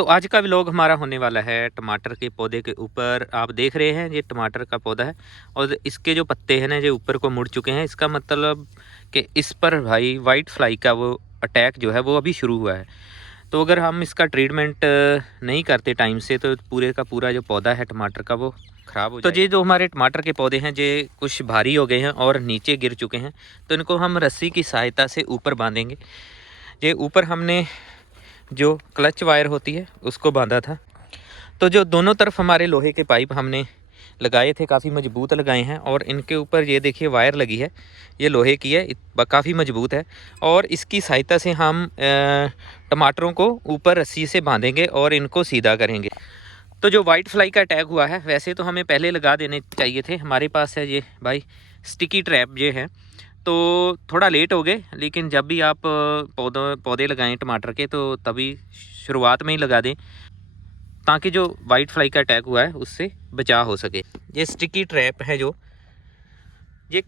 तो आज का व्लॉग हमारा होने वाला है टमाटर के पौधे के ऊपर। आप देख रहे हैं ये टमाटर का पौधा है और इसके जो पत्ते हैं ना ये ऊपर को मुड़ चुके हैं। इसका मतलब कि इस पर भाई वाइट फ्लाई का वो अटैक जो है वो अभी शुरू हुआ है। तो अगर हम इसका ट्रीटमेंट नहीं करते टाइम से तो पूरे का पूरा जो पौधा है टमाटर का वो ख़राब हो जाएगा। तो ये जो हमारे टमाटर के पौधे हैं ये कुछ भारी हो गए हैं और नीचे गिर चुके हैं, तो इनको हम रस्सी की सहायता से ऊपर बांधेंगे। ये ऊपर हमने जो क्लच वायर होती है उसको बांधा था। तो जो दोनों तरफ हमारे लोहे के पाइप हमने लगाए थे काफ़ी मजबूत लगाए हैं और इनके ऊपर ये देखिए वायर लगी है, ये लोहे की है, काफ़ी मजबूत है। और इसकी सहायता से हम टमाटरों को ऊपर रस्सी से बांधेंगे और इनको सीधा करेंगे। तो जो वाइट फ्लाई का अटैक हुआ है वैसे तो हमें पहले लगा देने चाहिए थे। हमारे पास है ये भाई स्टिकी ट्रैप ये है, तो थोड़ा लेट हो गए, लेकिन जब भी आप पौधे लगाएं टमाटर के तो तभी शुरुआत में ही लगा दें ताकि जो वाइट फ्लाई का अटैक हुआ है उससे बचाव हो सके। ये स्टिकी ट्रैप है जो ये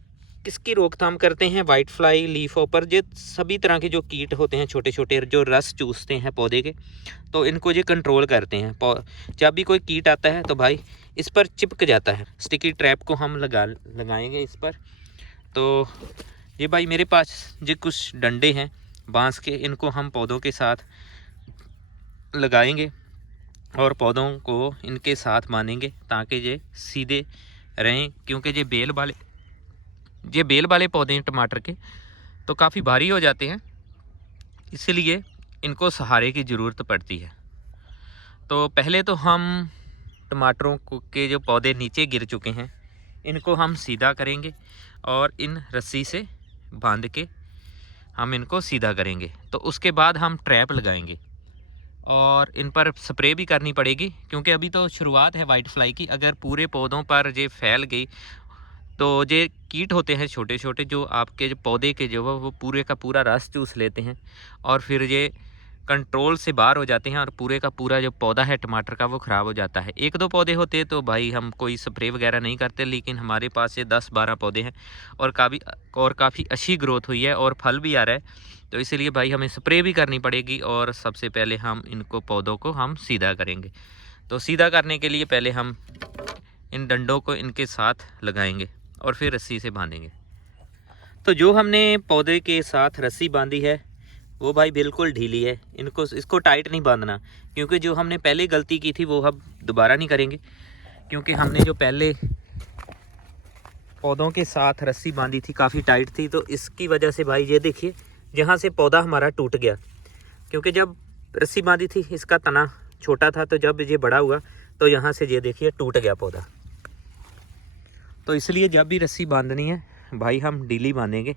किसकी रोकथाम करते हैं, वाइट फ्लाई, लीफ हॉपर, ये सभी तरह के जो कीट होते हैं छोटे छोटे जो रस चूसते हैं पौधे के, तो इनको ये कंट्रोल करते हैं। जब भी कोई कीट आता है तो भाई इस पर चिपक जाता है। स्टिकी ट्रैप को हम लगाएंगे इस पर। तो ये भाई मेरे पास ये कुछ डंडे हैं बांस के, इनको हम पौधों के साथ लगाएंगे और पौधों को इनके साथ बांधेंगे ताकि ये सीधे रहें, क्योंकि ये बेल वाले पौधे हैं टमाटर के तो काफ़ी भारी हो जाते हैं, इसलिए इनको सहारे की ज़रूरत पड़ती है। तो पहले तो हम टमाटरों के जो पौधे नीचे गिर चुके हैं इनको हम सीधा करेंगे और इन रस्सी से बांध के हम इनको सीधा करेंगे। तो उसके बाद हम ट्रैप लगाएंगे और इन पर स्प्रे भी करनी पड़ेगी, क्योंकि अभी तो शुरुआत है वाइट फ्लाई की। अगर पूरे पौधों पर ये फैल गई तो ये कीट होते हैं छोटे छोटे जो आपके जो पौधे के जो वो पूरे का पूरा रस चूस लेते हैं और फिर ये कंट्रोल से बाहर हो जाते हैं और पूरे का पूरा जो पौधा है टमाटर का वो ख़राब हो जाता है। एक दो पौधे होते तो भाई हम कोई स्प्रे वगैरह नहीं करते, लेकिन हमारे पास ये 10-12 पौधे हैं और काफ़ी अच्छी ग्रोथ हुई है और फल भी आ रहा है, तो इसीलिए भाई हमें स्प्रे भी करनी पड़ेगी। और सबसे पहले हम इनको पौधों को हम सीधा करेंगे। तो सीधा करने के लिए पहले हम इन डंडों को इनके साथ लगाएंगे और फिर रस्सी से बांधेंगे। तो जो हमने पौधे के साथ रस्सी बांधी है वो भाई बिल्कुल ढीली है, इसको टाइट नहीं बांधना, क्योंकि जो हमने पहले गलती की थी वो हम दोबारा नहीं करेंगे। क्योंकि हमने जो पहले पौधों के साथ रस्सी बांधी थी काफ़ी टाइट थी, तो इसकी वजह से भाई ये देखिए यहाँ से पौधा हमारा टूट गया। क्योंकि जब रस्सी बांधी थी इसका तना छोटा था, तो जब ये बड़ा हुआ तो यहाँ से ये देखिए टूट गया पौधा। तो इसलिए जब भी रस्सी बांधनी है भाई हम ढीली बांधेंगे।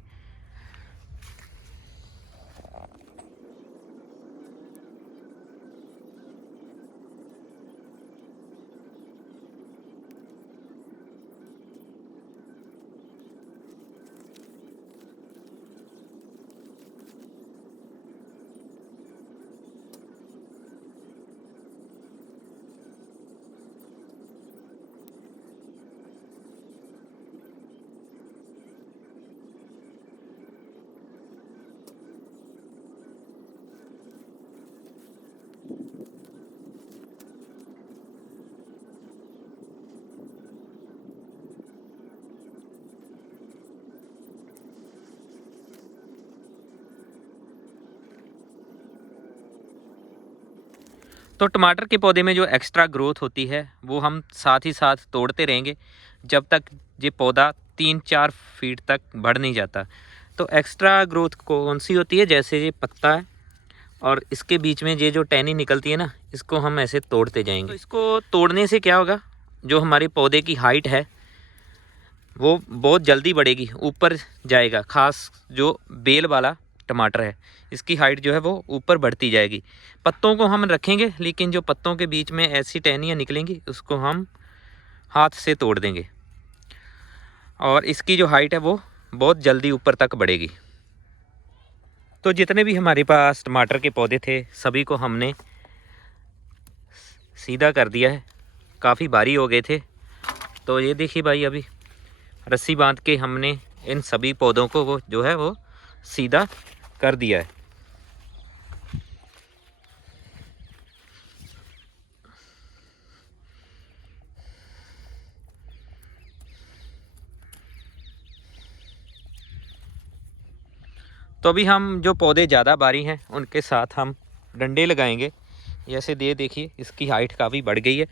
तो टमाटर के पौधे में जो एक्स्ट्रा ग्रोथ होती है वो हम साथ ही साथ तोड़ते रहेंगे जब तक ये पौधा 3-4 फीट तक बढ़ नहीं जाता। तो एक्स्ट्रा ग्रोथ कौन सी होती है, जैसे ये पत्ता है और इसके बीच में ये जो टहनी निकलती है ना, इसको हम ऐसे तोड़ते जाएंगे। तो इसको तोड़ने से क्या होगा, जो हमारे पौधे की हाइट है वो बहुत जल्दी बढ़ेगी, ऊपर जाएगा। ख़ास जो बेल वाला टमाटर है इसकी हाइट जो है वो ऊपर बढ़ती जाएगी। पत्तों को हम रखेंगे, लेकिन जो पत्तों के बीच में ऐसी टहनियाँ निकलेंगी उसको हम हाथ से तोड़ देंगे और इसकी जो हाइट है वो बहुत जल्दी ऊपर तक बढ़ेगी। तो जितने भी हमारे पास टमाटर के पौधे थे सभी को हमने सीधा कर दिया है, काफ़ी भारी हो गए थे। तो ये देखिए भाई अभी रस्सी बांध के हमने इन सभी पौधों को वो जो है वो सीधा कर दिया है। तो अभी हम जो पौधे ज़्यादा बारी हैं उनके साथ हम डंडे लगाएंगे। जैसे देखिए इसकी हाइट काफ़ी बढ़ गई है,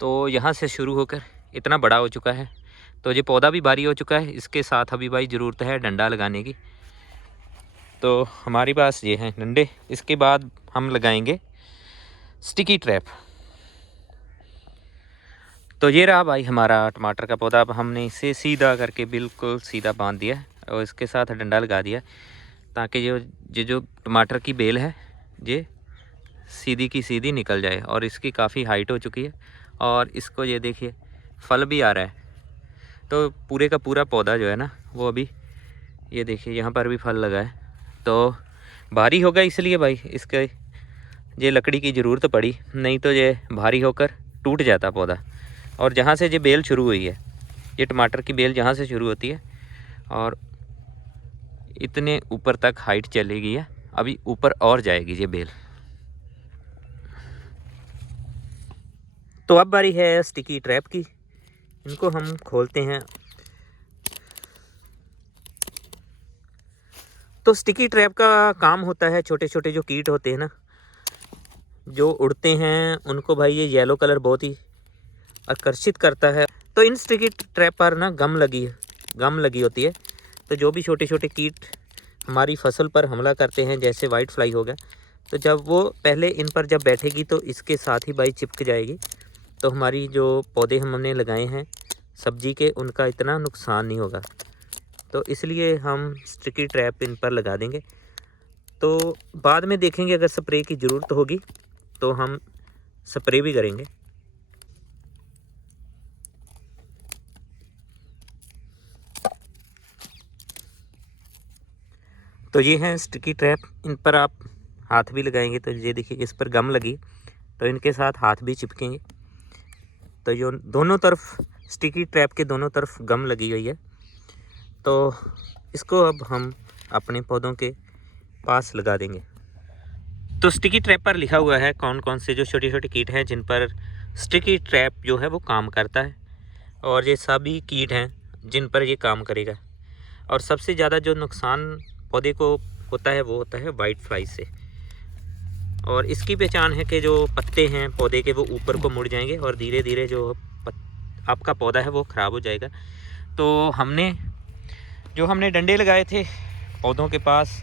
तो यहाँ से शुरू होकर इतना बड़ा हो चुका है, तो ये पौधा भी भारी हो चुका है। इसके साथ अभी भाई ज़रूरत है डंडा लगाने की, तो हमारे पास ये हैं डंडे। इसके बाद हम लगाएंगे स्टिकी ट्रैप। तो ये रहा भाई हमारा टमाटर का पौधा। अब हमने इसे सीधा करके बिल्कुल सीधा बांध दिया और इसके साथ डंडा लगा दिया, ताकि जो टमाटर की बेल है ये सीधी की सीधी निकल जाए। और इसकी काफ़ी हाइट हो चुकी है और इसको ये देखिए फल भी आ रहा है। तो पूरे का पूरा पौधा जो है ना वो अभी ये देखिए यहाँ पर भी फल लगा है। तो भारी होगा इसलिए भाई इसके ये लकड़ी की ज़रूरत पड़ी, नहीं तो ये भारी होकर टूट जाता पौधा। और जहाँ से ये बेल शुरू हुई है, ये टमाटर की बेल जहाँ से शुरू होती है और इतने ऊपर तक हाइट चलेगी है, अभी ऊपर और जाएगी ये बेल। तो अब बारी है स्टिकी ट्रैप की। इनको हम खोलते हैं। तो स्टिकी ट्रैप का काम होता है, छोटे छोटे जो कीट होते हैं ना जो उड़ते हैं उनको भाई ये येलो कलर बहुत ही आकर्षित करता है। तो इन स्टिकी ट्रैप पर ना गम लगी होती है। तो जो भी छोटे छोटे कीट हमारी फसल पर हमला करते हैं, जैसे वाइट फ्लाई हो गया, तो जब वो पहले इन पर जब बैठेगी तो इसके साथ ही भाई चिपक जाएगी। तो हमारी जो पौधे हमने लगाए हैं सब्जी के, उनका इतना नुकसान नहीं होगा। तो इसलिए हम स्टिकी ट्रैप इन पर लगा देंगे। तो बाद में देखेंगे अगर स्प्रे की ज़रूरत होगी तो हम स्प्रे भी करेंगे। तो ये हैं स्टिकी ट्रैप। इन पर आप हाथ भी लगाएंगे तो ये देखिए इस पर गम लगी, तो इनके साथ हाथ भी चिपकेंगे। तो जो दोनों तरफ स्टिकी ट्रैप के दोनों तरफ गम लगी हुई है, तो इसको अब हम अपने पौधों के पास लगा देंगे। तो स्टिकी ट्रैप पर लिखा हुआ है कौन कौन से जो छोटे छोटे कीट हैं जिन पर स्टिकी ट्रैप जो है वो काम करता है, और ये सभी कीट हैं जिन पर ये काम करेगा। और सबसे ज़्यादा जो नुकसान पौधे को होता है वो होता है वाइट फ्लाई से। और इसकी पहचान है कि जो पत्ते हैं पौधे के वो ऊपर को मुड़ जाएंगे और धीरे धीरे जो आपका पौधा है वो ख़राब हो जाएगा। तो हमने डंडे लगाए थे पौधों के पास,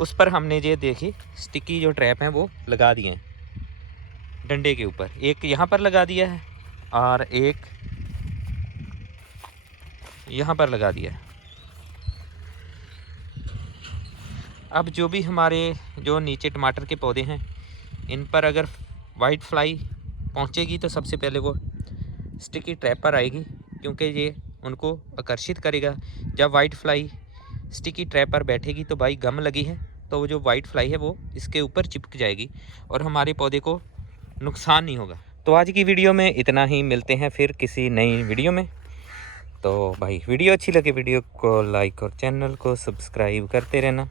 उस पर हमने ये देखिए स्टिकी जो ट्रैप हैं वो लगा दिए हैं डंडे के ऊपर। एक यहाँ पर लगा दिया है और एक यहाँ पर लगा दिया है। अब जो भी हमारे जो नीचे टमाटर के पौधे हैं इन पर अगर वाइट फ्लाई पहुंचेगी तो सबसे पहले वो स्टिकी ट्रैप पर आएगी, क्योंकि ये उनको आकर्षित करेगा। जब वाइट फ्लाई स्टिकी ट्रैप पर बैठेगी तो भाई गम लगी है, तो वो जो वाइट फ्लाई है वो इसके ऊपर चिपक जाएगी और हमारे पौधे को नुकसान नहीं होगा। तो आज की वीडियो में इतना ही, मिलते हैं फिर किसी नई वीडियो में। तो भाई वीडियो अच्छी लगे वीडियो को लाइक और चैनल को सब्सक्राइब करते रहना।